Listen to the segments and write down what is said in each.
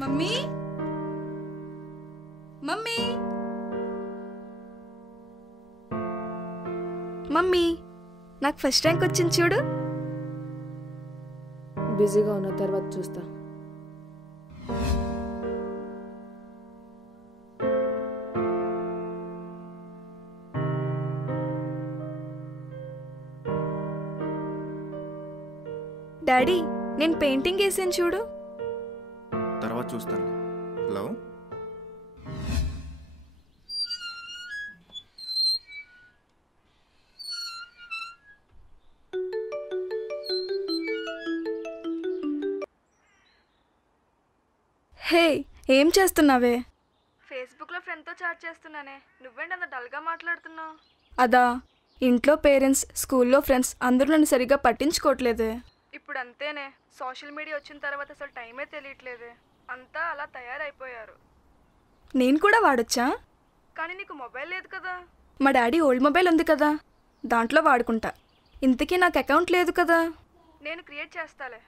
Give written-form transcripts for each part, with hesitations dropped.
Mummy mummy mummy నాకు first rank వచ్చింది చూడు. బిజీగా ఉన్న తర్వాత చూస్తా. డాడీ నేను పెయింటింగ్ వేసాను చూడు. తర్వాత చూస్తాను. హలో హే ఏం చేస్తున్నావే? ఫేస్బుక్లో ఫ్రెండ్తో చాట్ చేస్తున్నానే. నువ్వేంటి అంత డల్గా మాట్లాడుతున్నావు? అదా ఇంట్లో పేరెంట్స్, స్కూల్లో ఫ్రెండ్స్ అందరూ నన్ను సరిగ్గా పట్టించుకోవట్లేదే. ఇప్పుడు అంతేనే, సోషల్ మీడియా వచ్చిన తర్వాత అసలు టైమే తెలియట్లేదే. అంతా అలా తయారైపోయారు. నేను కూడా వాడొచ్చా? కానీ నీకు మొబైల్ లేదు కదా. మా డాడీ ఓల్డ్ మొబైల్ ఉంది కదా, దాంట్లో వాడుకుంటా. ఇంతకీ నాకు అకౌంట్ లేదు కదా. నేను క్రియేట్ చేస్తాలే.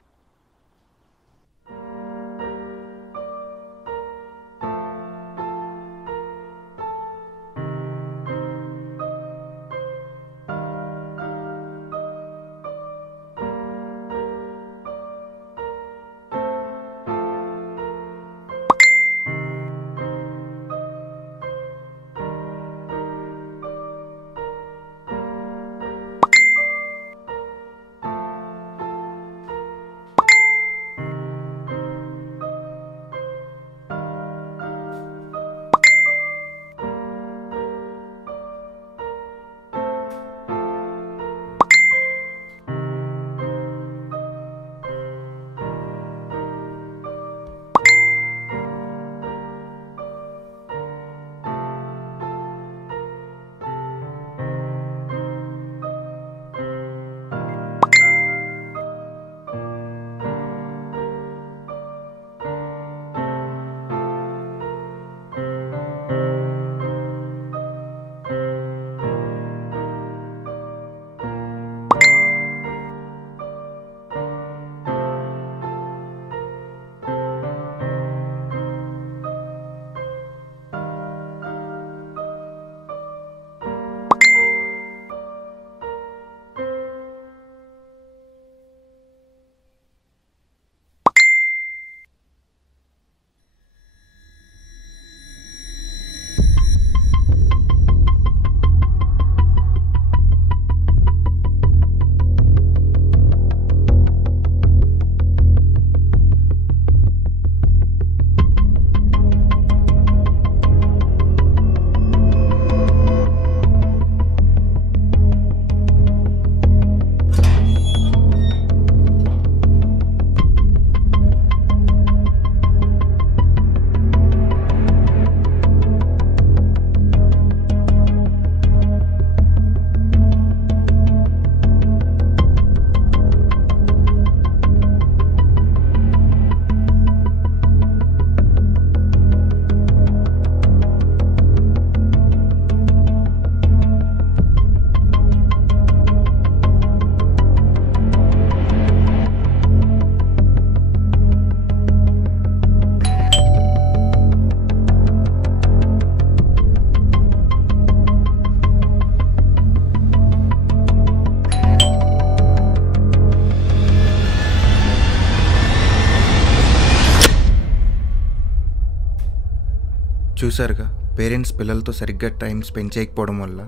చూసారుగా, పేరెంట్స్ పిల్లలతో సరిగ్గా టైం స్పెండ్ చేయకపోవడం వల్ల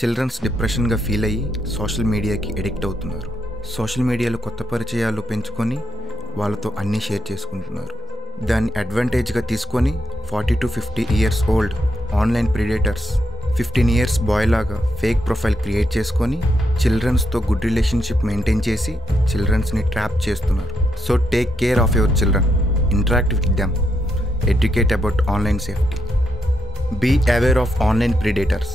చిల్డ్రన్స్ డిప్రెషన్గా ఫీల్ అయ్యి సోషల్ మీడియాకి ఎడిక్ట్ అవుతున్నారు. సోషల్ మీడియాలో కొత్త పరిచయాలు పెంచుకొని వాళ్ళతో అన్నీ షేర్ చేసుకుంటున్నారు. దాన్ని అడ్వాంటేజ్గా తీసుకొని 40 to 50 years old online predators 15 years boy లాగా ఫేక్ ప్రొఫైల్ క్రియేట్ చేసుకొని చిల్డ్రన్స్తో గుడ్ రిలేషన్షిప్ మెయింటైన్ చేసి చిల్డ్రన్స్ని ట్రాప్ చేస్తున్నారు. So take care of your children, interact with them, educate about online safety. Be aware of online predators.